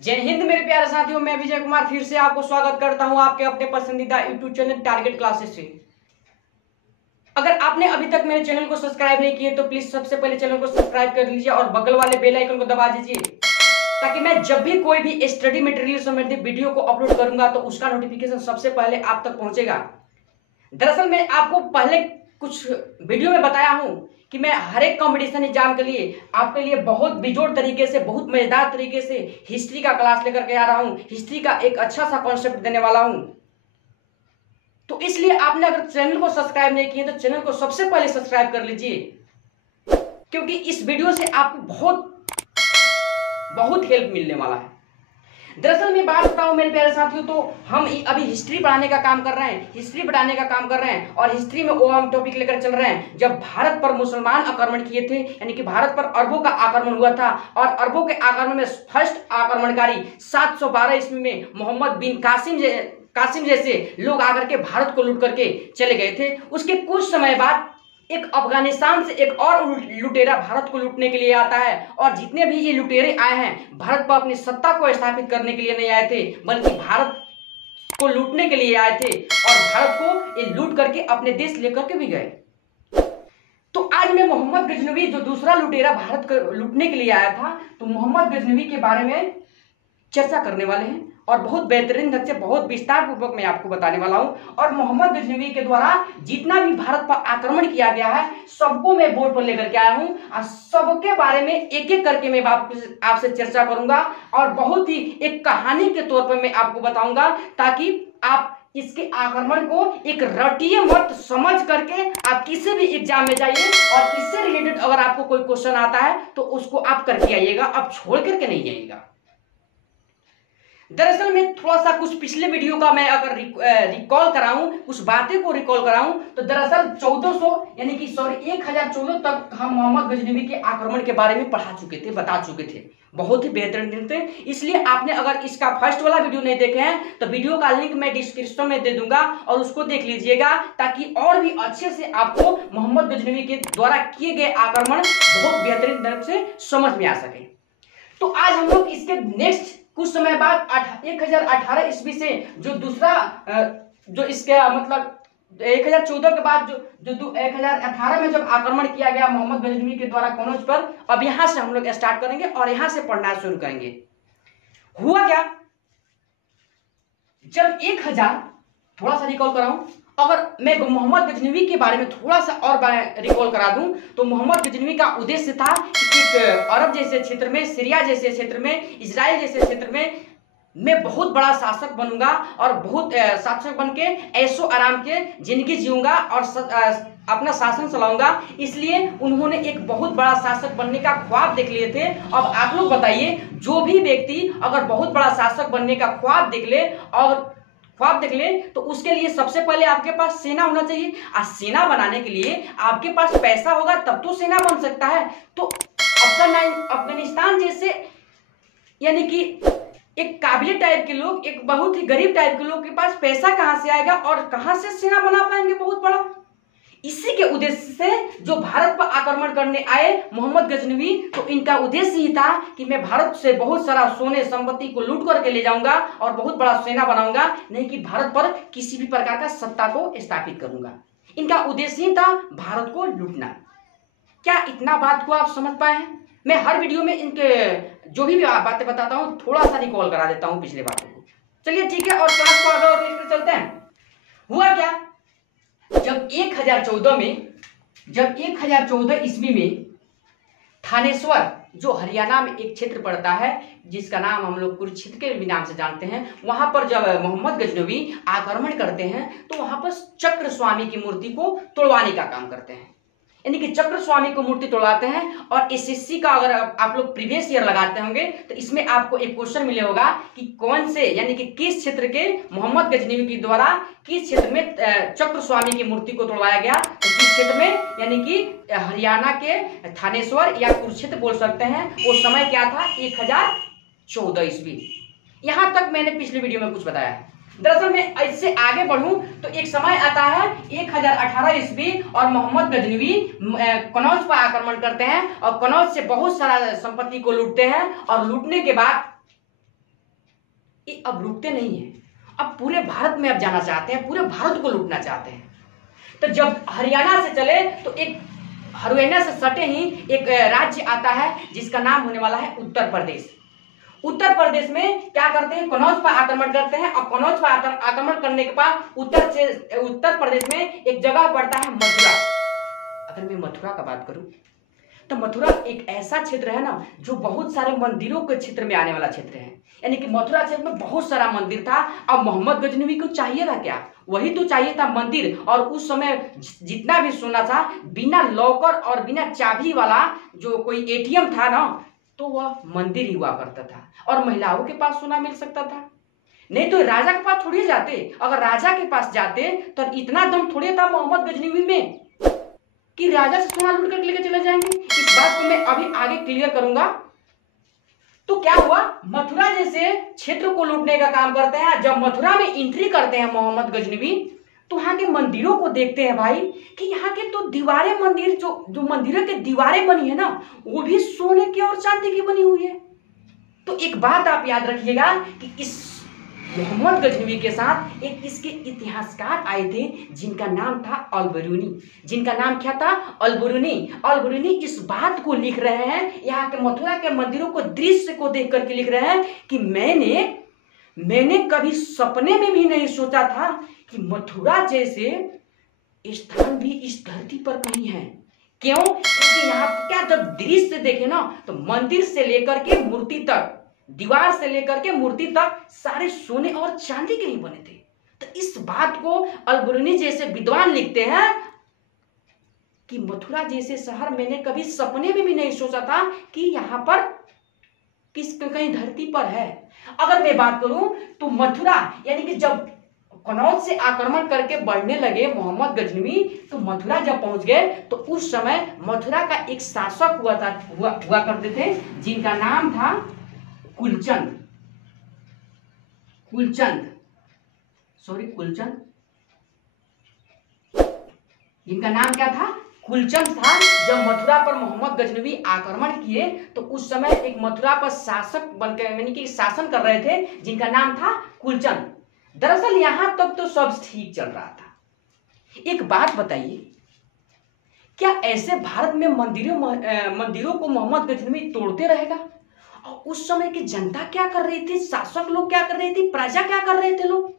जय हिंद मेरे प्यारे साथियों, मैं विजय कुमार फिर से आपको स्वागत करता हूं आपके अपने पसंदीदा यूट्यूब चैनल टारगेट क्लासेस से। अगर आपने अभी तक मेरे चैनल को सब्सक्राइब नहीं किए तो प्लीज सबसे पहले चैनल को सब्सक्राइब कर लीजिए और बगल वाले बेल आइकन को दबा दीजिए ताकि मैं जब भी कोई भी स्टडी मटेरियल संबंधित वीडियो को अपलोड करूंगा तो उसका नोटिफिकेशन सबसे पहले आप तक पहुंचेगा। दरअसल मैं आपको पहले कुछ वीडियो में बताया हूं कि मैं हर एक कॉम्पिटिशन एग्जाम के लिए आपके लिए बहुत बेजोड़ तरीके से, बहुत मजेदार तरीके से हिस्ट्री का क्लास लेकर के आ रहा हूं। हिस्ट्री का एक अच्छा सा कॉन्सेप्ट देने वाला हूं। तो इसलिए आपने अगर चैनल को सब्सक्राइब नहीं किए तो चैनल को सबसे पहले सब्सक्राइब कर लीजिए, क्योंकि इस वीडियो से आपको बहुत हेल्प मिलने वाला है। दरअसल मैं बात बताऊं मेरे प्यारे साथियों, तो हम अभी हिस्ट्री पढ़ाने का काम कर रहे हैं, हिस्ट्री बढ़ाने का काम कर रहे हैं और हिस्ट्री में वो हम टॉपिक लेकर चल रहे हैं जब भारत पर मुसलमान आक्रमण किए थे, यानी कि भारत पर अरबों का आक्रमण हुआ था। और अरबों के आक्रमण में फर्स्ट आक्रमणकारी 712 ईस्वी में मोहम्मद बिन कासिम जैसे लोग आकर के भारत को लूट करके चले गए थे। उसके कुछ समय बाद एक अफगानिस्तान से एक और लुटेरा भारत को लूटने के लिए आता है। और जितने भी ये लुटेरे आए हैं भारत पर अपनी सत्ता को स्थापित करने के लिए नहीं आए थे, बल्कि भारत को लूटने के लिए आए थे और भारत को ये लूट करके अपने देश लेकर के भी गए। तो आज मैं मोहम्मद गजनवी, जो दूसरा लुटेरा भारत को लूटने के लिए आया था, तो मोहम्मद गजनवी के बारे में चर्चा करने वाले हैं और बहुत बेहतरीन ढंग से, बहुत विस्तार पूर्वक मैं आपको बताने वाला हूं। और मोहम्मद गजनवी के द्वारा जितना भी भारत पर आक्रमण किया गया है सबको मैं बोर्ड पर लेकर के आया हूं और सबके बारे में एक एक करके मैं आपसे चर्चा करूंगा और बहुत ही एक कहानी के तौर पर मैं आपको बताऊंगा, ताकि आप इसके आक्रमण को एक रटिए मत समझ करके आप किसी भी एग्जाम में जाइए और इससे रिलेटेड अगर आपको कोई क्वेश्चन आता है तो उसको आप करके आइएगा, आप छोड़ करके नहीं जाइएगा। दरअसल मैं थोड़ा सा कुछ पिछले वीडियो का मैं अगर रिकॉल कराऊं, कुछ बातें को रिकॉल कराऊं, तो दरअसल 1400 यानी कि 1014 तक हम मोहम्मद गजनवी के आक्रमण के बारे में पढ़ा चुके थे, बता चुके थे, बहुत ही बेहतरीन दिन थे। इसलिए आपने अगर इसका फर्स्ट वाला वीडियो नहीं देखे हैं तो वीडियो का लिंक मैं डिस्क्रिप्शन में दे दूंगा और उसको देख लीजिएगा, ताकि और भी अच्छे से आपको मोहम्मद गजनवी के द्वारा किए गए आक्रमण बहुत बेहतरीन ढंग से समझ में आ सके। तो आज हम लोग इसके नेक्स्ट कुछ समय बाद 1018 ईस्वी से जो दूसरा जो इसके मतलब 1014 के बाद जो 1018 में जब आक्रमण किया गया मोहम्मद गजनवी के द्वारा कनौज पर, अब यहां से हम लोग स्टार्ट करेंगे और यहां से पढ़ना शुरू करेंगे। हुआ क्या, जब 1000 थोड़ा सा रिकॉल कराऊं, अगर मैं मोहम्मद गजनवी के बारे में थोड़ा सा और रिकॉल करा दूं तो मोहम्मद गजनवी का उद्देश्य था कि एक अरब जैसे क्षेत्र में, सीरिया जैसे क्षेत्र में, इजराइल जैसे क्षेत्र में मैं बहुत बड़ा शासक बनूंगा और बहुत शासक बन के ऐशो आराम के जिंदगी जीऊंगा और अपना शासन चलाऊंगा। इसलिए उन्होंने एक बहुत बड़ा शासक बनने का ख्वाब देख लिए थे। अब आप लोग बताइए, जो भी व्यक्ति अगर बहुत बड़ा शासक बनने का ख्वाब देख ले तो उसके लिए सबसे पहले आपके पास सेना होना चाहिए और सेना बनाने के लिए आपके पास पैसा होगा तब तो सेना बन सकता है। तो अफगानिस्तान जैसे यानी कि एक काबिल टाइप के लोग, एक बहुत ही गरीब टाइप के लोग के पास पैसा कहां से आएगा और कहां से सेना बना पाएंगे बहुत बड़ा। इसी के उद्देश्य से जो भारत पर आक्रमण करने आए मोहम्मद गजनवी, तो इनका उद्देश्य ही था कि मैं भारत से बहुत सारा सोने संपत्ति को लूट करके ले जाऊंगा और बहुत बड़ा सेना बनाऊंगा, नहीं कि भारत पर किसी भी प्रकार का सत्ता को स्थापित करूंगा। इनका उद्देश्य ही था भारत को लूटना। क्या इतना बात को आप समझ पाए हैं? मैं हर वीडियो में इनके जो भी बातें बताता हूं थोड़ा सा रिकॉल करा देता हूं पिछले बातों को। चलिए ठीक है, और क्लास को आगे और लेकर चलते हैं। हुआ क्या, जब 1014 ईस्वी में थानेश्वर, जो हरियाणा में एक क्षेत्र पड़ता है जिसका नाम हम लोग कुरुक्षेत्र के भी नाम से जानते हैं, वहां पर जब मोहम्मद गजनवी आक्रमण करते हैं तो वहां पर चक्र स्वामी की मूर्ति को तोड़वाने का काम करते हैं, यानी कि चक्र स्वामी को मूर्ति तोड़वाते हैं। और एसएससी का अगर आप लोग प्रीवियस ईयर लगाते होंगे तो इसमें आपको एक क्वेश्चन मिले होगा कि कौन से, यानी कि किस क्षेत्र के मोहम्मद गजनवी के द्वारा किस क्षेत्र में चक्र स्वामी की मूर्ति को तोड़वाया गया, तो किस क्षेत्र में, यानी कि हरियाणा के थानेश्वर या कुरुक्षेत्र बोल सकते हैं। वो समय क्या था, 1014 ईस्वी। यहां तक मैंने पिछले वीडियो में कुछ बताया है। दरअसल मैं इससे आगे बढ़ूं तो एक समय आता है 1018 ईस्वी और मोहम्मद गजनवी कनौज पर आक्रमण करते हैं और कनौज से बहुत सारा संपत्ति को लूटते हैं। और लूटने के बाद ये अब रुकते नहीं हैं, अब पूरे भारत में अब जाना चाहते हैं, पूरे भारत को लूटना चाहते हैं। तो जब हरियाणा से चले तो एक हरियाणा से सटे ही एक राज्य आता है जिसका नाम होने वाला है उत्तर प्रदेश। उत्तर प्रदेश में क्या करते हैं, कन्नौज पर आक्रमण करते हैं और कन्नौज पर आक्रमण करने के बाद उत्तर प्रदेश में एक जगह पड़ता है मथुरा। अगर मैं मथुरा का बात करूं तो मथुरा एक ऐसा क्षेत्र है ना जो बहुत सारे मंदिरों के क्षेत्र में आने वाला क्षेत्र है। यानी कि मथुरा क्षेत्र में बहुत सारा मंदिर था। अब मोहम्मद गजनवी को चाहिए था क्या, वही तो चाहिए था मंदिर। और उस समय जितना भी सोना था, बिना लॉकर और बिना चाबी वाला जो कोई एटीएम था ना, तो वह मंदिर ही हुआ करता था। और महिलाओं के पास सोना मिल सकता था, नहीं तो राजा के पास थोड़ी जाते। अगर राजा के पास जाते तो इतना दम थोड़ी था मोहम्मद गजनवी में कि राजा से सोना लूट कर लेकर चले जाएंगे। इस बात को मैं अभी आगे क्लियर करूंगा। तो क्या हुआ, मथुरा जैसे क्षेत्र को लूटने का काम करते हैं। जब मथुरा में एंट्री करते हैं मोहम्मद गजनवी, तो यहाँ के मंदिरों को देखते हैं भाई कि यहाँ के तो दीवारें, मंदिर जो मंदिरों के दीवारें बनी है ना, वो भी सोने की और चांदी की बनी हुई है। तो एक बात आप याद रखिएगा कि इस मोहम्मद गजनवी के साथ एक इसके इतिहासकार आए थे जिनका नाम था अल-बरूनी। जिनका नाम क्या था, अल-बरूनी। अल-बरूनी इस बात को लिख रहे हैं, यहाँ के मथुरा के मंदिरों को, दृश्य को देख करके लिख रहे हैं कि मैंने कभी सपने में भी नहीं सोचा था कि मथुरा जैसे स्थान भी इस धरती पर कहीं है। क्यों? क्योंकि यहाँ क्या जब दृश्य देखे ना, तो मंदिर से लेकर के मूर्ति तक, दीवार से लेकर के मूर्ति तक सारे सोने और चांदी के ही बने थे। तो इस बात को अल-बरूनी जैसे विद्वान लिखते हैं कि मथुरा जैसे शहर मैंने कभी सपने में भी नहीं सोचा था कि यहाँ पर कहीं धरती पर है। अगर मैं बात करूं तो मथुरा, यानी कि जब कन्नौज से आक्रमण करके बढ़ने लगे मोहम्मद गजनवी, तो मथुरा जब पहुंच गए तो उस समय मथुरा का एक शासक हुआ करते थे जिनका नाम था कुलचंद। जिनका नाम क्या था, कुलचंद था। जब मथुरा पर मोहम्मद गजनवी आक्रमण किए तो उस समय एक मथुरा पर शासक बनकर, यानी कि शासन कर रहे थे, जिनका नाम था कुलचंद। दरअसल यहां तक तो सब ठीक चल रहा था। एक बात बताइए, क्या ऐसे भारत में मंदिरों को मोहम्मद गजनवी तोड़ते रहेगा? और उस समय की जनता क्या कर रही थी, शासक लोग क्या कर रही थी, प्रजा क्या कर रहे थे लोग,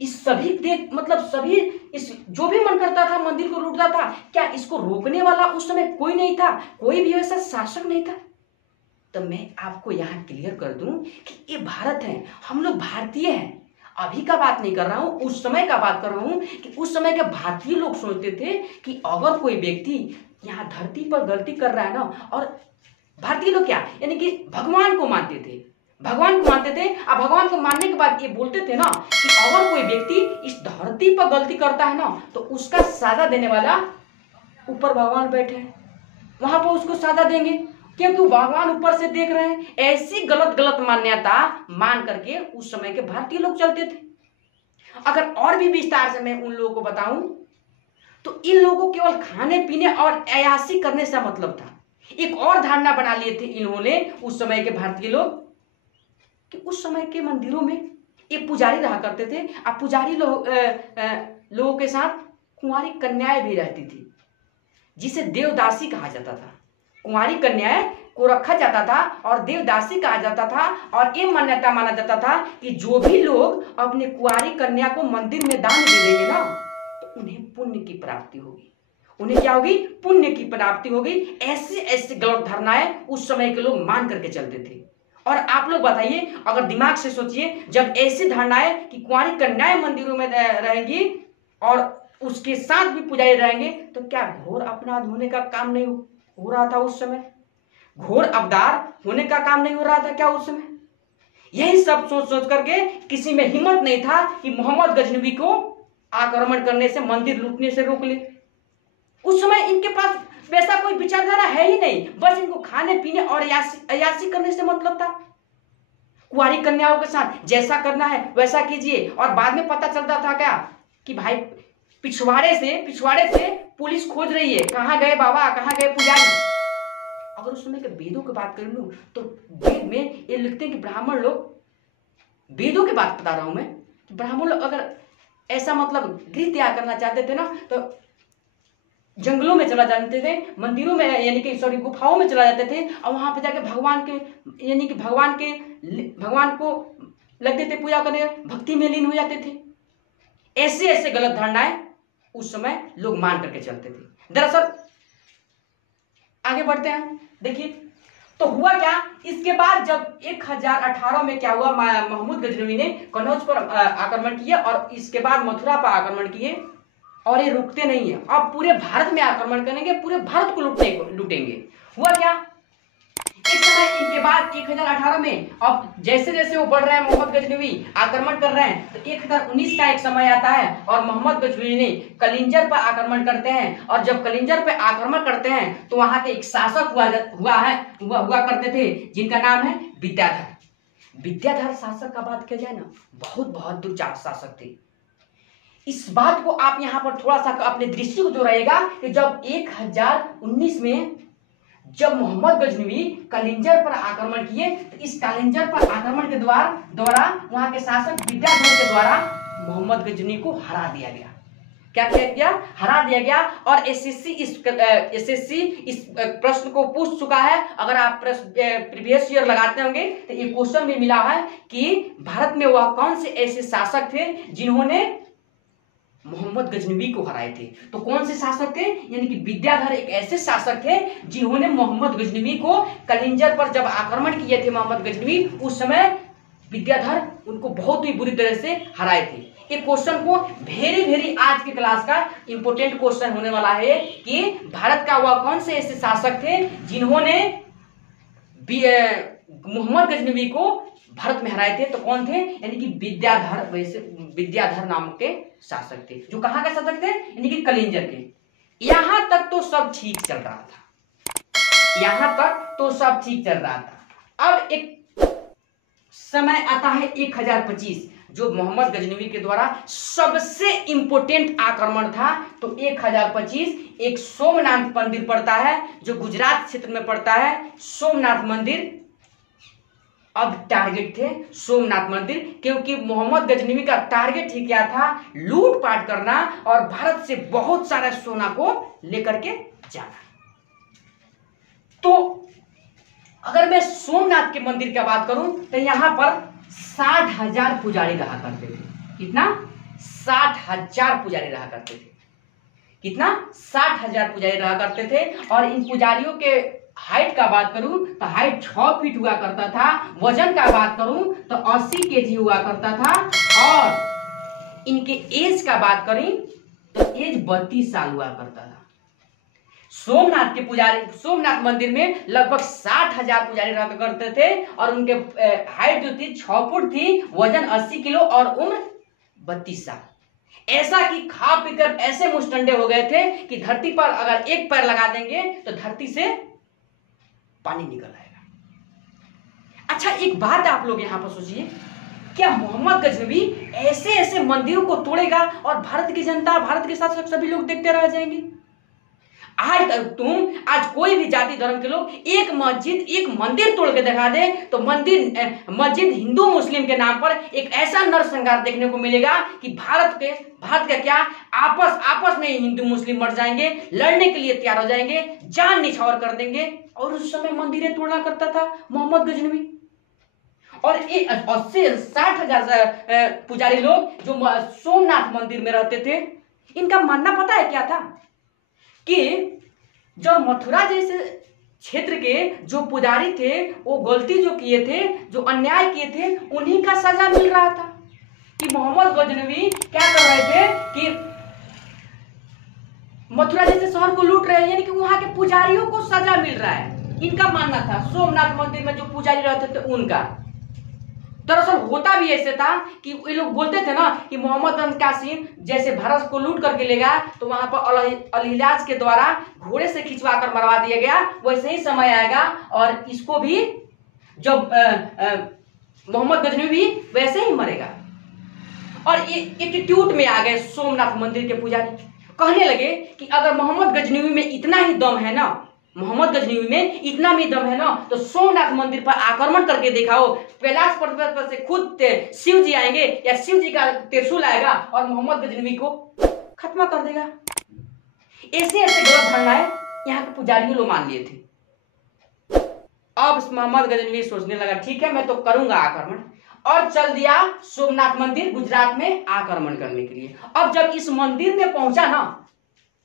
इस सभी इस जो भी मन करता था मंदिर को लूटता था, क्या इसको रोकने वाला उस समय कोई नहीं था, कोई भी ऐसा शासक नहीं था? तो मैं आपको यहाँ क्लियर कर दूं कि ये भारत है, हम लोग भारतीय हैं। अभी का बात नहीं कर रहा हूं, उस समय का बात कर रहा हूं कि उस समय के भारतीय लोग सोचते थे कि अगर कोई व्यक्ति यहाँ धरती पर गलती कर रहा है ना, और भारतीय लोग क्या, यानी कि भगवान को मानते थे और भगवान को मानने के बाद ये बोलते थे ना कि अगर कोई व्यक्ति इस धरती पर गलती करता है ना, तो उसका सजा देने वाला ऊपर भगवान बैठे हैं, वहां पर उसको सजा देंगे क्योंकि भगवान ऊपर से देख रहे हैं। ऐसी गलत मान्यता मान करके उस समय के भारतीय लोग चलते थे। अगर और भी विस्तार से मैं उन लोगों को बताऊं तो इन लोगों को केवल खाने पीने और अय्याशी करने से मतलब था। एक और धारणा बना लिए थे इन्होंने उस समय के भारतीय लोग कि उस समय के मंदिरों में एक पुजारी रहा करते थे और पुजारी लोगों के साथ कुंवारी कन्याएं भी रहती थी, जिसे देवदासी कहा जाता था। कुंवारी कन्याएं को रखा जाता था और देवदासी कहा जाता था। और ये मान्यता माना जाता था कि जो भी लोग अपने कुंवारी कन्या को मंदिर में दान दे देंगे ना, तो उन्हें पुण्य की प्राप्ति होगी। उन्हें क्या होगी, पुण्य की प्राप्ति होगी। ऐसे गलत धारणाएं उस समय के लोग मान करके चलते थे। और आप लोग बताइए, अगर दिमाग से सोचिए, जब ऐसी धारणाएं कि कुंवारी कन्याएं मंदिरों में रहेंगी और उसके साथ भी पुजारी रहेंगे, तो क्या घोर अपराध होने का काम नहीं हो रहा था उस समय? घोर अवतार होने का काम नहीं हो रहा था क्या उस समय? यही सब सोच करके किसी में हिम्मत नहीं था कि मोहम्मद गजनवी को आक्रमण करने से, मंदिर लूटने से रोक ले। उस समय इनके पास वैसा कोई विचारधारा है ही नहीं, बस इनको खाने पीने और अय्याशी करने से मतलब था। कुंवारी कन्याओं के साथ जैसा करना है वैसा कीजिए। और बाद में पता चलता था क्या कि भाई पिछवाड़े से पुलिस खोज रही है, कहाँ गए बाबा, कहाँ गए पुजारी। अगर उस समय के वेदों की बात कर लूं तो वेद में ये लिखते हैं कि ब्राह्मण लोग वेदों की बात बता रहा हूं मैं कि ब्राह्मण लोग अगर ऐसा मतलब गृह त्याग करना चाहते थे ना तो जंगलों में चला जाते थे, मंदिरों में यानी कि सॉरी गुफाओं में चला जाते थे और वहां पे जाके भगवान के यानी कि भगवान को लगते थे पूजा करने, भक्ति में लीन हो जाते थे। ऐसे ऐसे गलत धारणाएं उस समय लोग मान करके चलते थे। दरअसल आगे बढ़ते हैं, देखिए तो हुआ क्या, इसके बाद जब 1018 में क्या हुआ, महमूद गजनवी ने कन्नौज पर आक्रमण किया और इसके बाद मथुरा पर आक्रमण किए और ये रुकते नहीं है, अब पूरे भारत में आक्रमण करेंगे, पूरे भारत को लूटेंगे। हुआ क्या, इस समय इनके बाद 1018 में अब जैसे जैसे वो बढ़ रहे हैं, मोहम्मद गजनवी आक्रमण कर रहे हैं, तो 1019 का एक समय आता है और मोहम्मद गजनवी ने कलिंजर पर आक्रमण करते हैं। और जब कलिंजर पर आक्रमण करते हैं तो वहां के एक शासक हुआ करते थे जिनका नाम है विद्याधर। विद्याधर शासक का बात किया जाए ना, बहुत बहादुर शासक थे। इस बात को आप यहाँ पर थोड़ा सा अपने दृष्टि को दोहराइएगा कि जब 1019 में जब मोहम्मद गजनवी कलिंजर पर आक्रमण किए तो इस कलिंजर पर आक्रमण के द्वारा वहां के शासक विद्याधर के द्वारा मोहम्मद गजनवी को हरा दिया गया। क्या किया गया, हरा दिया गया। और एसएससी इस प्रश्न को पूछ चुका है, अगर आप प्रीवियस ईयर लगाते होंगे तो ये क्वेश्चन भी मिला है कि भारत में वह कौन से ऐसे शासक थे जिन्होंने मोहम्मद गजनवी को हराए थे। तो कौन से शासक थे, यानी कि विद्याधर एक ऐसे शासक थे जिन्होंने मोहम्मद गजनवी को कलिंजर पर जब आक्रमण किए थे मोहम्मद गजनवी, उस समय विद्याधर उनको बहुत ही बुरी तरह से हराए थे। एक क्वेश्चन को वेरी आज के क्लास का इंपोर्टेंट क्वेश्चन होने वाला है कि भारत का वह कौन से ऐसे शासक थे जिन्होंने मोहम्मद गजनवी को भारत में हराए थे। तो कौन थे, यानी कि विद्याधर, वैसे विद्याधर नाम के शासक थे जो कहां के शासक थे, यानी कि कलिंजर के। यहां तक तो सब ठीक चल रहा था, यहां तक तो सब ठीक चल रहा था। अब एक समय आता है 1025 जो मोहम्मद गजनवी के द्वारा सबसे इंपोर्टेंट आक्रमण था। तो 1025 एक सोमनाथ मंदिर पड़ता है जो गुजरात क्षेत्र में पड़ता है। सोमनाथ मंदिर अब टारगेट थे सोमनाथ मंदिर, क्योंकि मोहम्मद गजनवी का टारगेट ही क्या था, लूटपाट करना और भारत से बहुत सारा सोना को लेकर के जाना। तो अगर मैं सोमनाथ के मंदिर की बात करूं तो यहां पर 60,000 पुजारी रहा करते थे। कितना, 60,000 पुजारी रहा करते थे। कितना, 60,000 पुजारी रहा करते थे। और इन पुजारियों के हाइट का बात करूं तो हाइट 6 फीट हुआ करता था। वजन का बात करूं तो 80 केजी हुआ करता था। और इनके एज का बात करें तो एज 32 साल हुआ करता था। सोमनाथ के पुजारी, सोमनाथ मंदिर में लगभग 60,000 पुजारी रहा करते थे और उनके हाइट जो थी 6 फुट थी, वजन 80 किलो और उम्र 32 साल। ऐसा कि खा पीकर ऐसे मुस्टंडे हो गए थे कि धरती पर अगर एक पैर लगा देंगे तो धरती से पानी निकल आएगा। अच्छा, एक बात आप लोग यहां पर सोचिए, क्या मोहम्मद गजनवी ऐसे ऐसे मंदिरों को तोड़ेगा और भारत की जनता, भारत के साथ सभी लोग देखते रह जाएंगे? आज कोई भी जाति धर्म के लोग एक मंदिर तोड़ के दिखा दे तो मस्जिद हिंदू मुस्लिम के नाम पर एक ऐसा नरसंहार देखने को मिलेगा कि भारत का क्या आपस में हिंदू मुस्लिम मर जाएंगे, लड़ने के लिए तैयार हो जाएंगे, जान निछावर कर देंगे। और उस समय मंदिरें तोड़ना करता था मोहम्मद गजनवी। और 60,000 पुजारी लोग जो सोमनाथ मंदिर में रहते थे, इनका मानना पता है क्या था कि जो मथुरा जैसे क्षेत्र के जो पुजारी थे वो गलती जो किए थे, जो अन्याय किए थे, उन्हीं का सजा मिल रहा था। कि मोहम्मद गजनवी क्या कर रहे थे कि मथुरा जैसे शहर को लूट रहे हैं, यानी कि वहां के पुजारियों को सजा मिल रहा है, इनका मानना था। सोमनाथ मंदिर में जो पुजारी रहते थे उनका। दरअसल होता भी ऐसे था कि ये लोग बोलते थे ना कि मोहम्मद बिन कासिम जैसे भारत को लूट करके ले गया तो वहां पर अल-हिलाज के द्वारा घोड़े से खिंचवा कर मरवा दिया गया, वैसे ही समय आएगा और इसको भी जब मोहम्मद गजनवी भी वैसे ही मरेगा। और ये एटीट्यूड में आ गए सोमनाथ मंदिर के पुजारी, कहने लगे कि अगर मोहम्मद गजनवी में इतना ही दम है ना मोहम्मद गजनवी में इतना भी दम है ना तो सोमनाथ मंदिर पर आक्रमण करके दिखाओ। कैलाश पर्वत पर से खुद शिव जी आएंगे या शिव जी का त्रिशूल आएगा और मोहम्मद गजनवी को खत्म कर देगा। ऐसे ऐसे गलत धारणाएं यहाँ के पुजारियों लोग मान लिए थे। अब मोहम्मद गजनवी सोचने लगा ठीक है मैं तो करूंगा आक्रमण, और चल दिया सोमनाथ मंदिर गुजरात में आक्रमण करने के लिए। अब जब इस मंदिर में पहुंचा ना,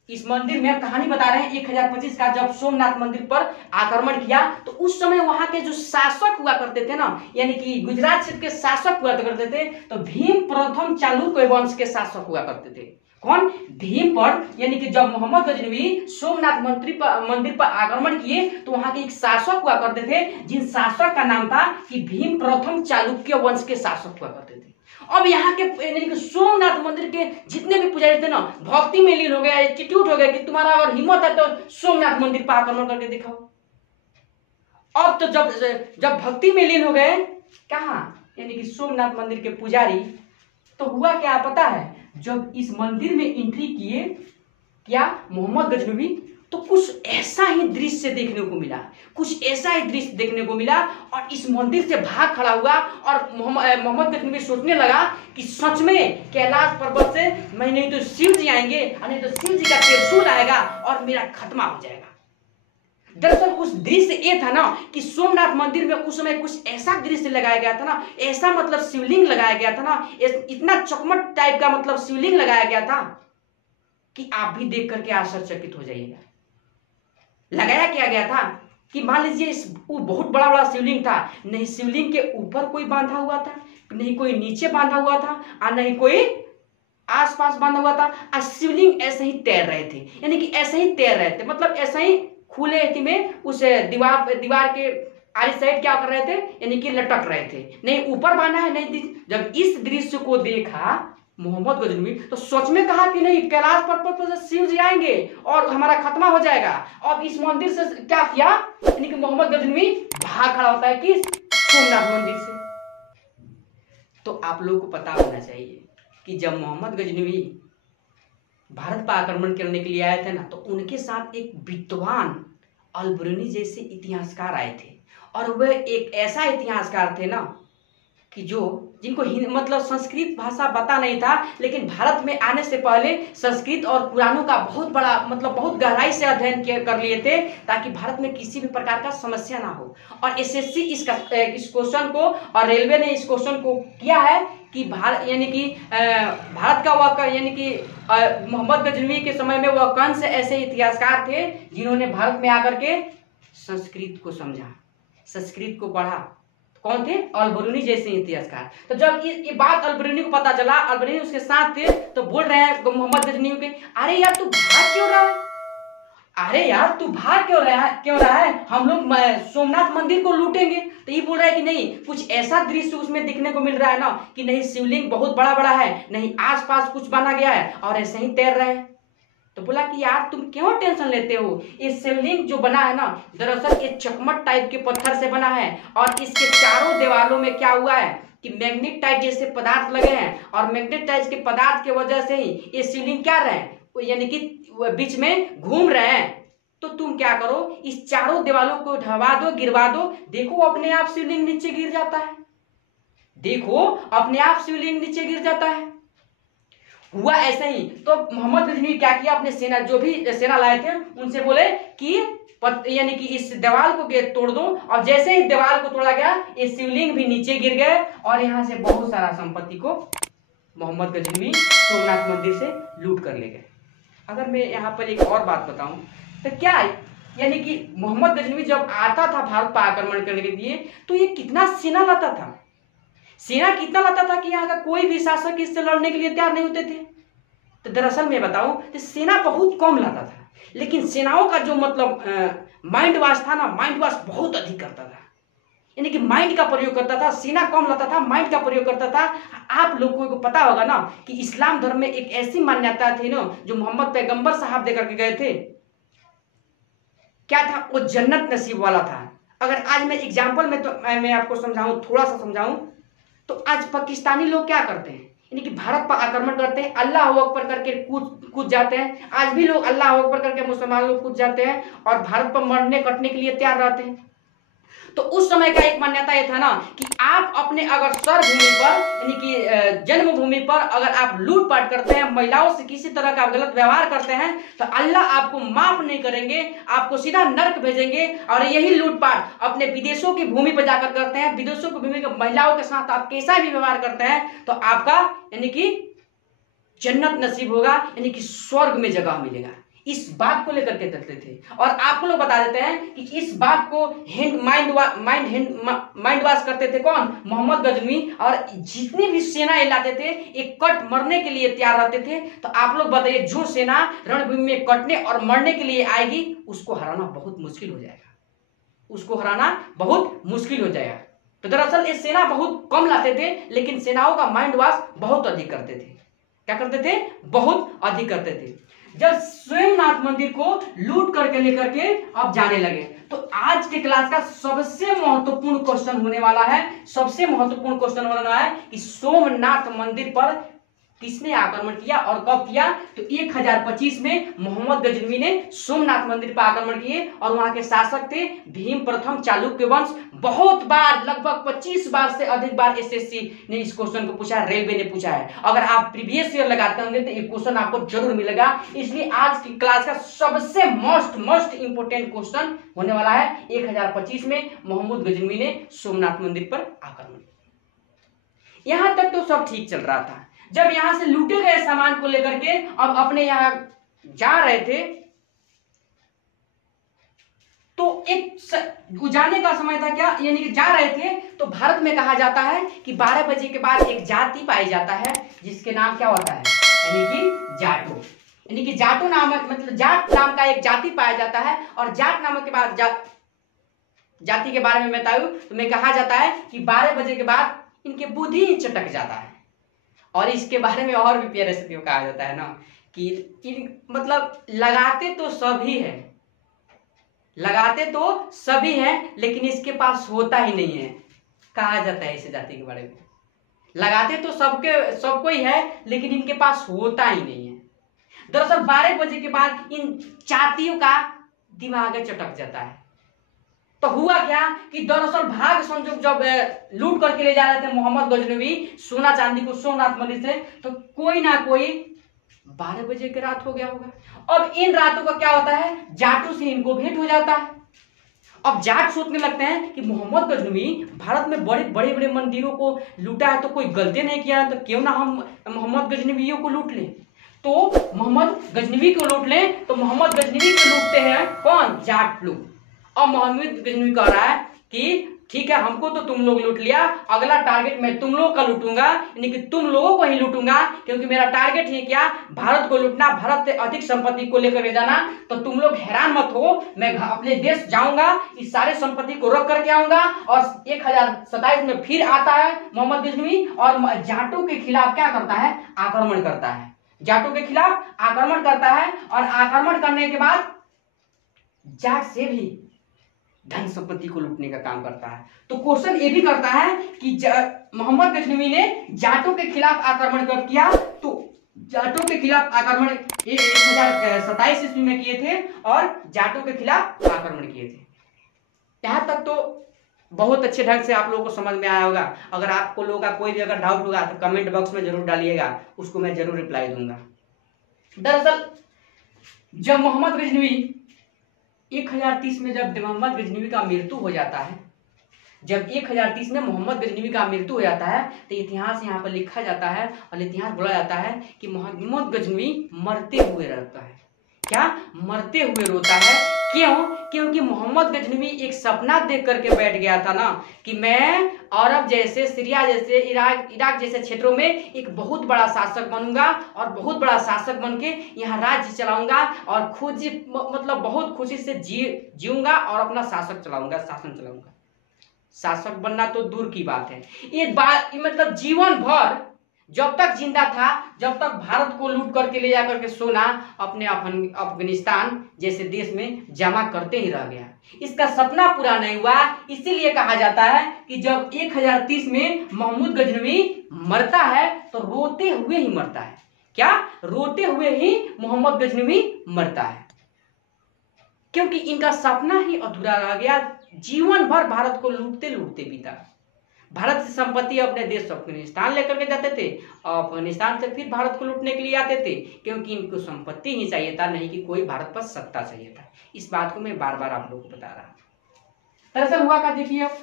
इस मंदिर में कहानी बता रहे हैं 1025 का, जब सोमनाथ मंदिर पर आक्रमण किया तो उस समय वहां के जो शासक हुआ करते थे ना, यानी कि गुजरात क्षेत्र के शासक हुआ करते थे, तो भीम प्रथम चालुक्य वंश के शासक हुआ करते थे। कौन? भीम पर, यानी कि जब मोहम्मद गजनवी सोमनाथ मंदिर पर आक्रमण किए तो वहां के एक शासक हुआ करते थे, जिन शासक का नाम था कि भीम प्रथम चालुक्य वंश के शासक हुआ करते थे। अब यहाँ के यानी कि सोमनाथ मंदिर के जितने भी पुजारी थे ना, भक्ति में लीन हो गया, एटीट्यूड हो गया कि तुम्हारा अगर हिम्मत है तो सोमनाथ मंदिर पर आक्रमण करके दिखाओ। अब तो जब भक्ति में लीन हो गए, कहा यानी कि सोमनाथ मंदिर के पुजारी, तो हुआ क्या पता है? जब इस मंदिर में एंट्री किए क्या मोहम्मद गजनवी, तो कुछ ऐसा ही दृश्य देखने को मिला, कुछ ऐसा ही दृश्य देखने को मिला और इस मंदिर से भाग खड़ा हुआ और मोहम्मद गजनवी सोचने लगा कि सच में कैलाश पर्वत से मैं नहीं तो शिव जी आएंगे, नहीं तो शिव जी का त्रिशूल आएगा और मेरा खत्मा हो जाएगा। दरअसल उस दृश्य ये था ना कि सोमनाथ मंदिर में उस समय कुछ ऐसा दृश्य लगाया गया था ना, ऐसा मतलब शिवलिंग लगाया गया था ना, इतना चकमक टाइप का मतलब शिवलिंग लगाया गया था कि आप भी देख करके आश्चर्यचकित हो जाइएगा। लगाया क्या गया था कि मान लीजिए वो बहुत बड़ा बड़ा शिवलिंग था, नहीं शिवलिंग के ऊपर कोई बांधा हुआ था, नहीं कोई नीचे बांधा हुआ था और नहीं कोई आसपास बांधा हुआ था, और शिवलिंग ऐसे ही तैर रहे थे, यानी कि ऐसे ही तैर रहे थे, मतलब ऐसे ही खुले एथी में उस दीवार के आरी साइड क्या कर रहे थे, यानी कि लटक रहे थे, नहीं ऊपर बांधा है नहीं। जब इस दृश्य को देखा मोहम्मद गजनवी तो सोच में कहा कि नहीं कैलाश पर्वत पर से शिव जी आएंगे और हमारा खत्मा हो जाएगा। अब इस मंदिर से क्या किया, यानी कि मोहम्मद गजनवी भाग खड़ा होता है कि सोमनाथ मंदिर से। तो आप लोगों को पता होना चाहिए कि जब मोहम्मद गजनवी भारत पर आक्रमण करने के लिए आए थे ना, तो उनके साथ एक विद्वान अलबरूनी जैसे इतिहासकार आए थे, और वह एक ऐसा इतिहासकार थे ना कि जिनको मतलब संस्कृत भाषा पता नहीं था, लेकिन भारत में आने से पहले संस्कृत और पुराणों का बहुत बड़ा मतलब बहुत गहराई से अध्ययन कर लिए थे, ताकि भारत में किसी भी प्रकार का समस्या ना हो। और एसएससी इस क्वेश्चन को और रेलवे ने इस क्वेश्चन को किया है कि भारत यानी कि भारत का वह यानी कि मोहम्मद गजनवी के समय में वह कौन से ऐसे इतिहासकार थे जिन्होंने भारत में आकर के संस्कृत को समझा, संस्कृत को पढ़ा। कौन थे? अलबरूनी जैसे इतिहासकार। तो जब ये बात अलबरूनी को पता चला, अलबरूनी उसके साथ थे, तो बोल रहे हैं मोहम्मद गजनवी के, अरे यार तू भाग क्यों रहा है, अरे यार तू भाग क्यों रहा है, हम लोग सोमनाथ मंदिर को लूटेंगे। तो ये बोल रहा है कि नहीं, कुछ ऐसा दृश्य उसमें दिखने को मिल रहा है ना कि नहीं शिवलिंग बहुत बड़ा बड़ा है, नहीं आसपास कुछ बना गया है और ऐसे ही तैर रहे हैं। तो बोला कि यार तुम क्यों टेंशन लेते हो, ये शिवलिंग जो बना है ना, दरअसल ये चकमक टाइप के पत्थर से बना है, और इसके चारों दीवारों में क्या हुआ है कि मैग्नेटाइट जैसे पदार्थ लगे हैं, और मैग्नेटाइट के पदार्थ की वजह से ही ये शिवलिंग क्या रहे, यानी कि बीच में घूम रहे हैं। तो तुम क्या करो, इस चारों दीवारों को ढवा दो, गिरवा दो, देखो अपने आप शिवलिंग नीचे गिर जाता है, देखो अपने आप शिवलिंग नीचे गिर जाता है। हुआ ऐसा ही। तो मोहम्मद गजनवी क्या किया, अपने सेना जो भी सेना लाए थे उनसे बोले कि यानी कि इस दीवार को तोड़ दो, और जैसे ही दीवार को तोड़ा गया ये शिवलिंग भी नीचे गिर गए, और यहाँ से बहुत सारा संपत्ति को मोहम्मद गजनवी सोमनाथ मंदिर से लूट कर ले गए। अगर मैं यहाँ पर एक और बात बताऊं तो क्या यानी कि मोहम्मद गजनवी जब आता था भारत पर आक्रमण करने के लिए, तो ये कितना सेना लाता था, सेना कितना लाता था कि यहाँ का कोई भी शासक इससे लड़ने के लिए तैयार नहीं होते थे। तो दरअसल मैं बताऊं तो सेना बहुत कम लाता था, लेकिन सेनाओं का जो मतलब माइंड वॉश था ना, माइंड वॉश बहुत अधिक करता था, यानी कि माइंड का प्रयोग करता था। सेना कम लाता था, माइंड का प्रयोग करता था। आप लोगों को पता होगा ना कि इस्लाम धर्म में एक ऐसी मान्यता थी ना जो मोहम्मद पैगंबर साहब देकर के गए थे, क्या था वो, जन्नत नसीब वाला था। अगर आज मैं एग्जाम्पल में तो मैं आपको समझाऊं, थोड़ा सा समझाऊं, तो आज पाकिस्तानी लोग क्या करते हैं, यानी कि भारत पर आक्रमण करते हैं, अल्लाह अकबर करके कूद जाते हैं। आज भी लोग अल्लाह अकबर करके मुसलमान लोग कूद जाते हैं और भारत पर मरने कटने के लिए तैयार रहते हैं। तो उस समय का एक मान्यता यह था ना कि आप अपने अगर स्वभूमि पर यानी कि जन्मभूमि पर अगर आप लूटपाट करते हैं, महिलाओं से किसी तरह का गलत व्यवहार करते हैं, तो अल्लाह आपको माफ नहीं करेंगे, आपको सीधा नर्क भेजेंगे। और यही लूटपाट अपने विदेशों की भूमि पर जाकर करते हैं, विदेशों की भूमि के महिलाओं के साथ आप कैसा भी व्यवहार करते हैं तो आपका यानी कि जन्नत नसीब होगा, यानी कि स्वर्ग में जगह मिलेगा। इस बात को लेकर के चलते थे। और आपको लोग बता देते हैं कि इस बात को माइंड वॉश करते थे कौन? मोहम्मद गजनवी। और जितनी भी सेना लाते थे एक कट मरने के लिए तैयार रहते थे। तो आप लोग बताइए, जो सेना रणभूमि में कटने और मरने के लिए आएगी उसको हराना बहुत मुश्किल हो जाएगा, उसको हराना बहुत मुश्किल हो जाएगा। तो दरअसल ये सेना बहुत कम लाते थे, लेकिन सेनाओं का माइंड वॉश बहुत अधिक करते थे। क्या करते थे? बहुत अधिक करते थे। जब सोमनाथ मंदिर को लूट करके लेकर के अब जाने लगे, तो आज के क्लास का सबसे महत्वपूर्ण क्वेश्चन होने वाला है, सबसे महत्वपूर्ण क्वेश्चन होने वाला है कि सोमनाथ मंदिर पर किसने आक्रमण किया और कब किया? तो 1025 में मोहम्मद गजनवी ने सोमनाथ मंदिर पर आक्रमण किए। और वहां के शासक थे भीम प्रथम चालुक्य वंश। बहुत बार, लगभग 25 बार से अधिक बार एसएससी ने इस क्वेश्चन को पूछा है, रेलवे ने पूछा है। अगर आप प्रीवियस ईयर लगाते होंगे तो ये क्वेश्चन आपको जरूर मिलेगा। इसलिए आज की क्लास का सबसे मोस्ट इंपोर्टेंट क्वेश्चन होने वाला है 1025 में मोहम्मद गजनवी ने सोमनाथ मंदिर पर आक्रमण किया। यहां तक तो सब ठीक चल रहा था। जब यहां से लूटे गए सामान को लेकर के अब अपने यहां जा रहे थे, तो एक जाने का समय था क्या, यानी कि जा रहे थे। तो भारत में कहा जाता है कि 12 बजे के बाद एक जाति पाई जाता है जिसके नाम क्या होता है, यानी कि जाटो। यानी कि जाटो नाम मतलब जाट नाम का एक जाति पाया जाता है। और जाट नाम के बाद जाति के बारे में बताऊं तो मैं कहा जाता है कि 12 बजे के बाद इनके बुद्धि चटक जाता है। और इसके बारे में और भी प्यारे से कहा जाता है ना कि मतलब लगाते तो सभी है, लगाते तो सभी हैं लेकिन इसके पास होता ही नहीं है, कहा जाता है इस जाति के बारे में। लगाते तो सबको ही है लेकिन इनके पास होता ही नहीं है। दरअसल 12 बजे के बाद इन जातियों का दिमाग चटक जाता है। तो हुआ क्या कि दरअसल भाग संजोग जब लूट करके ले जा रहे थे मोहम्मद गजनवी सोना चांदी को सोमनाथ मंदिर से, तो कोई ना कोई 12 बजे की रात हो गया होगा। अब इन रातों का क्या होता है, जाटों से इनको भेंट हो जाता है। अब जाट सोचने लगते हैं कि मोहम्मद गजनवी भारत में बड़े मंदिरों को लूटा है, तो कोई गलती नहीं किया है, तो क्यों ना हम मोहम्मद गजनवियों को लूट लें। तो मोहम्मद गजनवी को लूट लें। तो मोहम्मद गजनवी को लूटते हैं कौन? जाट लोग। और मोहम्मद गजनवी कह रहा है कि ठीक है, हमको तो तुम लोग लूट लिया, अगला टारगेट मैं तुम लोग का लूटूंगा, यानी कि तुम लोगों को ही लूटूंगा, क्योंकि मेरा टारगेट है क्या, भारत को लूटना, भारत से अधिक संपत्ति को लेकर के जाना। तो तुम लोग हैरान मत हो, मैं अपने देश जाऊंगा, इस सारे संपत्ति को रोक करके आऊंगा। और 1027 में फिर आता है मोहम्मद गजनवी और जाटों के खिलाफ क्या करता है, आक्रमण करता है। जाटों के खिलाफ आक्रमण करता है और आक्रमण करने के बाद जाट से भी धन संपत्ति को लूटने का काम करता है। तो क्वेश्चन ये भी करता है कि मोहम्मद गजनवी ने जाटों के खिलाफ आक्रमण कब किया? तो जाटों के खिलाफ आक्रमण 1027 ईस्वी में किए थे और जाटों के खिलाफ आक्रमण किए थे। यहां तक तो बहुत अच्छे ढंग से आप लोगों को समझ में आया होगा। अगर आपको लोगों का कोई भी अगर डाउट होगा तो कमेंट बॉक्स में जरूर डालिएगा, उसको मैं जरूर रिप्लाई दूंगा। दरअसल जब मोहम्मद गजनवी 1030 में जब मोहम्मद गजनवी का मृत्यु हो जाता है, जब 1030 में मोहम्मद गजनवी का मृत्यु हो जाता है, तो इतिहास यहाँ पर लिखा जाता है और इतिहास बोला जाता है कि मोहम्मद गजनवी मरते हुए रहता है। क्या? मरते हुए रोता है। क्यों? क्योंकि मोहम्मद गजनवी एक सपना देख करके बैठ गया था ना कि मैं अरब जैसे, सीरिया जैसे, इराक जैसे क्षेत्रों में एक बहुत बड़ा शासक बनूंगा और बहुत बड़ा शासक बन के यहाँ राज्य चलाऊंगा और मतलब बहुत खुशी से जीऊंगा और अपना शासन चलाऊंगा। शासक बनना तो दूर की बात है, ये बात मतलब जीवन भर जब तक जिंदा था, जब तक भारत को लूट करके ले जाकर के सोना अपने अफगानिस्तान जैसे देश में जमा करते ही रह गया। इसका सपना पूरा नहीं हुआ। इसीलिए कहा जाता है कि जब 1030 में मोहम्मद गजनवी मरता है तो रोते हुए ही मरता है। क्या? रोते हुए ही मोहम्मद गजनवी मरता है, क्योंकि इनका सपना ही अधूरा रह गया। जीवन भर भारत को लूटते लूटते बीता। भारत से संपत्ति अपने देश अफगानिस्तान लेकर के जाते थे, अफगानिस्तान से फिर भारत को लूटने के लिए आते थे, क्योंकि इनको संपत्ति ही चाहिए था, नहीं कि कोई भारत पर सत्ता चाहिए था। इस बात को मैं बार बार आप लोगों को बता रहा हूं। दरअसल हुआ क्या, देखिए अब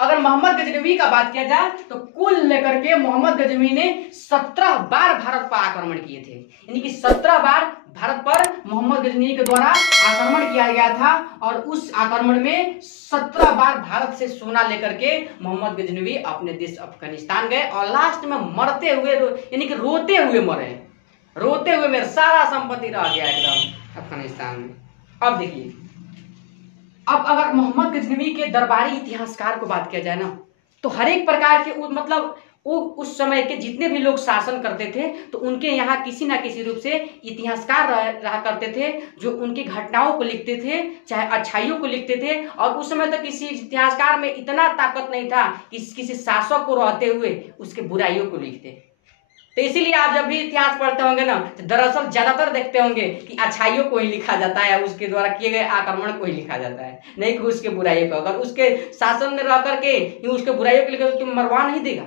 अगर मोहम्मद गजनवी का बात किया जाए तो कुल लेकर के मोहम्मद गजनवी ने 17 बार भारत पर आक्रमण किए थे। यानी कि 17 बार भारत पर मोहम्मद गजनवी के द्वारा आक्रमण किया गया था, और उस आक्रमण में 17 बार भारत से सोना लेकर के मोहम्मद गजनवी अपने देश अफगानिस्तान गए, और लास्ट में मरते हुए यानी कि रोते हुए मरे। रोते हुए मेरा सारा संपत्ति रह गया एकदम अफगानिस्तान में। अब देखिए, अब अगर मोहम्मद गजनवी के दरबारी इतिहासकार को बात किया जाए ना, तो हर एक प्रकार के मतलब वो उस समय के जितने भी लोग शासन करते थे, तो उनके यहाँ किसी ना किसी रूप से इतिहासकार रहा करते थे, जो उनकी घटनाओं को लिखते थे, चाहे अच्छाइयों को लिखते थे। और उस समय तक किसी इतिहासकार में इतना ताकत नहीं था कि किसी शासक को रहते हुए उसके बुराइयों को लिखते। तो इसीलिए आप जब भी इतिहास पढ़ते होंगे ना, तो दरअसल ज्यादातर देखते होंगे कि अच्छाइयों को ही लिखा जाता है, उसके द्वारा किए गए आक्रमण को ही लिखा जाता है, नहीं कि उसके बुराइयों को। अगर उसके शासन में रह करके उसके बुराइयों को लिखा तो मरवा नहीं देगा,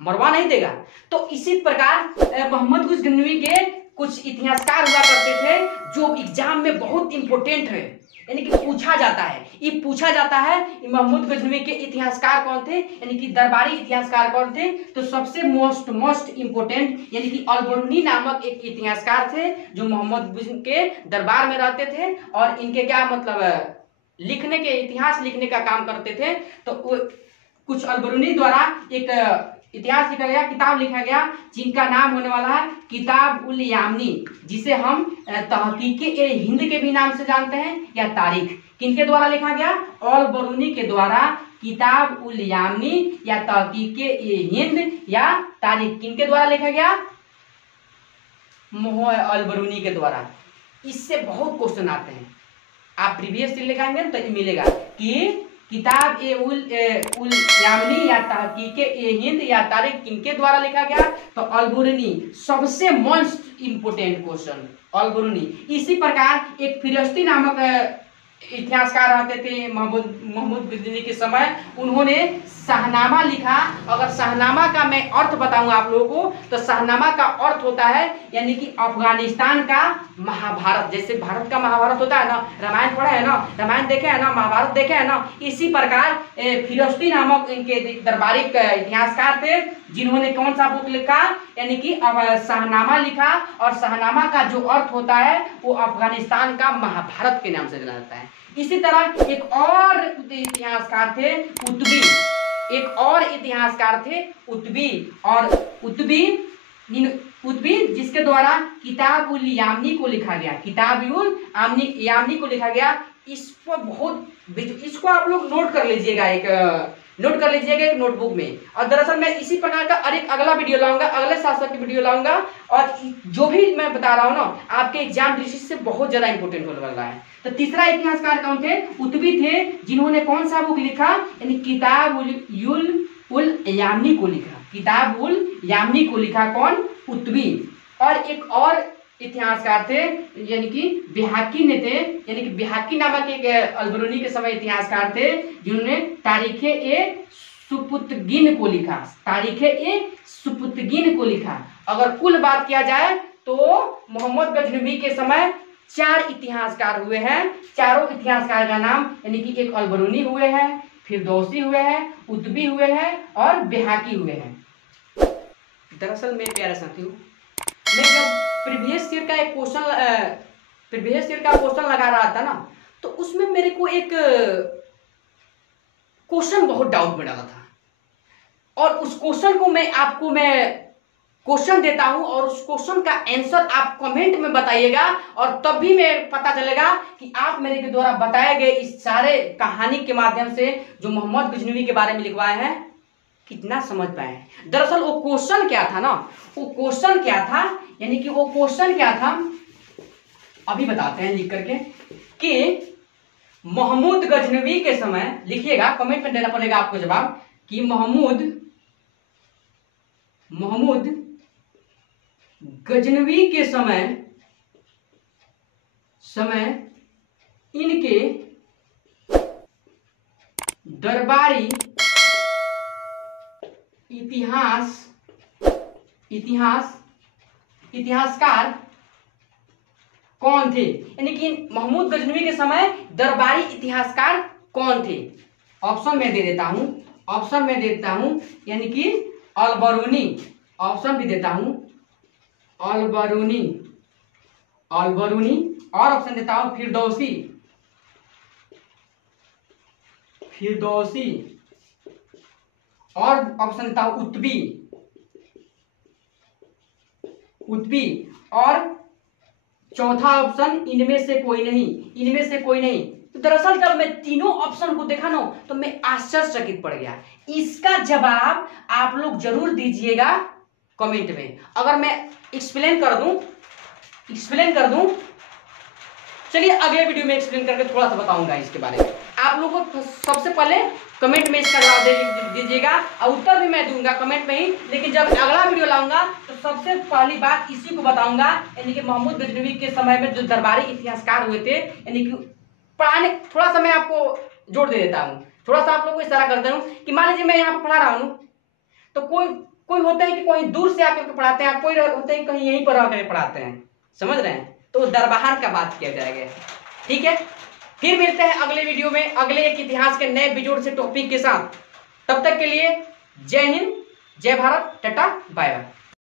मरवा नहीं देगा। तो इसी प्रकार मोहम्मद गजनवी के कुछ इतिहासकार हुआ करते थे जो एग्जाम में बहुत इंपोर्टेंट है, यानी कि पूछा जाता है। ये पूछा जाता है मोहम्मद गजनवी के इतिहासकार कौन थे, यानी कि दरबारी इतिहासकार कौन थे। तो सबसे मोस्ट इंपोर्टेंट यानी कि अलबरूनी नामक एक इतिहासकार थे, जो मोहम्मद गजनवी के दरबार में रहते थे, और इनके क्या मतलब लिखने के इतिहास लिखने का काम करते थे। तो कुछ अलबरूनी द्वारा एक इतिहास लिखा गया, किताब लिखा गया, जिनका नाम होने वाला है किताब उल यामनी, जिसे हम तहकीक-ए-हिंद के भी नाम से जानते हैं, या तारीख। किनके द्वारा लिखा गया? अलबरूनी के द्वारा किताब उल यामनी या तहकीक-ए-हिंद या तारीख किनके द्वारा लिखा गया? अलबरूनी के द्वारा। इससे बहुत क्वेश्चन आते हैं, आप प्रीवियस लिखाएंगे तो ये मिलेगा कि किताब उल यामनी या तहकीक-ए-हिंद या तारीख किनके द्वारा लिखा गया? तो अलबरूनी। सबसे मोस्ट इंपोर्टेंट क्वेश्चन अलबरूनी। इसी प्रकार एक फिरस्ती नामक इतिहासकार रहते थे मोहम्मद गजनवी के समय, उन्होंने शाहनामा लिखा। अगर शाहनामा का मैं अर्थ बताऊं आप लोगों को, तो शाहनामा का अर्थ होता है यानी कि अफगानिस्तान का महाभारत। जैसे भारत का महाभारत होता है ना, रामायण पढ़े है ना, रामायण देखे है ना, महाभारत देखे है ना, इसी प्रकार फिरस्ती नामक इनके दरबारी इतिहासकार थे, जिन्होंने कौन सा बुक लिखा, यानी कि शाहनामा लिखा। और शाहनामा का जो अर्थ होता है वो अफगानिस्तान का महाभारत के नाम से जाना जाता है। इसी तरह एक और इतिहासकार थे कुतुबी, एक और इतिहासकार थे कुतुबी, और कुतुबी जिसके द्वारा किताब उल यामनी को लिखा गया, किताब उल यामनी को लिखा गया। इसको बहुत, इसको आप लोग नोट कर लीजिएगा, एक नोटबुक में। और दरअसल मैं इसी प्रकार का एक अगला वीडियो लाऊंगा, अगले शासक की वीडियो लाऊंगा, और जो भी मैं बता रहा हूँ ना, आपके एग्जाम दृष्टि से बहुत ज्यादा इंपोर्टेंट होने वाला है। तो तीसरा इतिहासकार कौन थे? कुतुबी थे, जिन्होंने कौन सा बुक लिखा, यानी किताब उल यामनी को लिखा। किताब उल यामनी को लिखा कौन? कुतुबी। और एक और इतिहासकार थे यानी कि बिहाकी ने थे, यानी कि बिहाकी नामक एक अलबरूनी के समय इतिहासकार थे, जिन्होंने तारीख-ए-सुपुतगिन को लिखा, तारीख-ए-सुपुतगिन को लिखा। अगर कुल बात किया जाए तो मोहम्मद गजनवी के समय 4 इतिहासकार हुए हैं। चारों इतिहासकार का नाम यानी कि एक अलबरूनी हुए हैं, फिरदौसी हुए हैं, कुतुबी हुए हैं, और बिहाकी हुए हैं। दरअसल मेरे प्यारे साथियों, मैं जब प्रीवियस ईयर का क्वेश्चन लगा रहा था ना, तो उसमें मेरे को एक क्वेश्चन बहुत डाउट में डाला था, और उस क्वेश्चन को मैं क्वेश्चन देता हूं, और उस क्वेश्चन का आंसर आप कमेंट में बताइएगा, और तब भी मैं पता चलेगा कि आप मेरे के द्वारा बताए गए इस सारे कहानी के माध्यम से जो मोहम्मद गजनवी के बारे में लिखवाए हैं, कितना समझ पाए हैं। दरअसल वो क्वेश्चन क्या था ना, वो क्वेश्चन क्या था, यानी कि वो क्वेश्चन क्या था, अभी बताते हैं लिख करके, कि मोहम्मद गजनवी के समय, लिखिएगा, कमेंट में देना पड़ेगा आपको जवाब, कि मोहम्मद महमूद गजनवी के समय इनके दरबारी इतिहासकार कौन थे। यानी कि महमूद गजनवी के समय दरबारी इतिहासकार कौन थे। ऑप्शन में दे देता हूं, यानी कि अलबरूनी, ऑप्शन भी देता हूं, अलबरूनी, और ऑप्शन देता हूं फिरदौसी, और ऑप्शन देता हूं उत्बी, और चौथा ऑप्शन इनमें से कोई नहीं। तो दरअसल जब मैं तीनों ऑप्शन को देखा ना तो मैं आश्चर्यचकित पड़ गया। इसका जवाब आप लोग जरूर दीजिएगा कमेंट में। अगर मैं एक्सप्लेन कर दूं, चलिए अगले वीडियो में एक्सप्लेन करके थोड़ा सा बताऊंगा इसके बारे में। आप लोगों को सबसे पहले कमेंट में इसका जवाब दीजिएगा, और उत्तर भी मैं दूंगा कमेंट में ही। लेकिन जब अगला वीडियो लाऊंगा तो सबसे पहली बात इसी को बताऊंगा, यानी कि महमूद गजनवी के समय में जो दरबारी इतिहासकार हुए थे, यानी कि पढ़ाने थोड़ा सा मैं आपको जोड़ दे देता हूँ, थोड़ा सा आप लोगों को इशारा करता हूँ कि मान लीजिए मैं यहाँ पर पढ़ा रहा हूँ, तो कोई होता है कि कहीं दूर से आकर के पढ़ाते हैं, कोई होते हैं कहीं यहीं पर आकर पढ़ाते हैं, समझ रहे हैं। तो दरबार का बात किया जाएगा, ठीक है। फिर मिलते हैं अगले वीडियो में अगले एक इतिहास के नए बिजोड़ से टॉपिक के साथ। तब तक के लिए जय हिंद, जय भारत, टाटा, बाय बाय।